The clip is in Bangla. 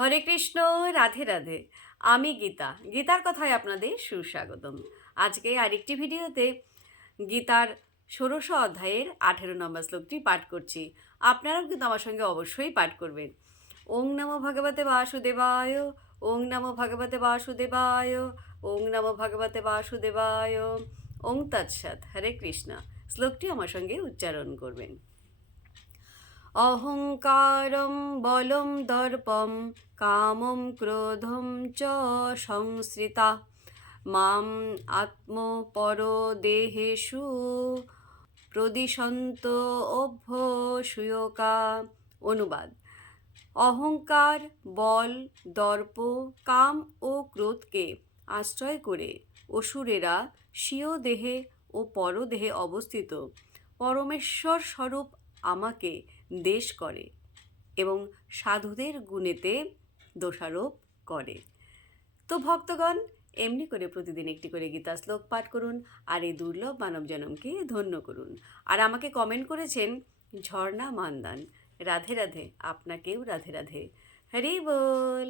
হরে কৃষ্ণ, রাধে রাধে। আমি গীতা। গীতার কথায় আপনাদের সুস্বাগতম। আজকে আরেকটি ভিডিওতে গীতার ১৬শ অধ্যায়ের ১৮ নম্বর শ্লোকটি পাঠ করছি। আপনারাও কিন্তু আমার সঙ্গে অবশ্যই পাঠ করবেন। ওং নমো ভগবতে বাসুদেবায়, ওং নমো ভগবতে বাসুদেবায়, ওং নমো ভগবতে বাসুদেবায়, ওং তৎসৎ। হরে কৃষ্ণ। শ্লোকটি আমার সঙ্গে উচ্চারণ করবেন। অহংকারং বলম দর্পম কামম ক্রোধম চ সংশ্রিতা মাম আত্মপরদেহেষু প্রদিশন্ত অভ্যসূয়কা। অনুবাদ: অহংকার, বল, দর্প, কাম ও ক্রোধকে আশ্রয় করে অসুরেরা স্বীয় দেহে ও পরদেহে অবস্থিত পরমেশ্বর স্বরূপ আমাকে দেশ করে এবং সাধুদের গুণেতে দোষারোপ করে। তো ভক্তগণ, এমনি করে প্রতিদিন একটি করে গীতা শ্লোক পাঠ করুন আর এই দুর্লভ মানব জনমকে ধন্য করুন। আর আমাকে কমেন্ট করেছেন ঝর্ণা মান্দান। রাধে রাধে, আপনাকেও রাধে রাধে। হরি বল।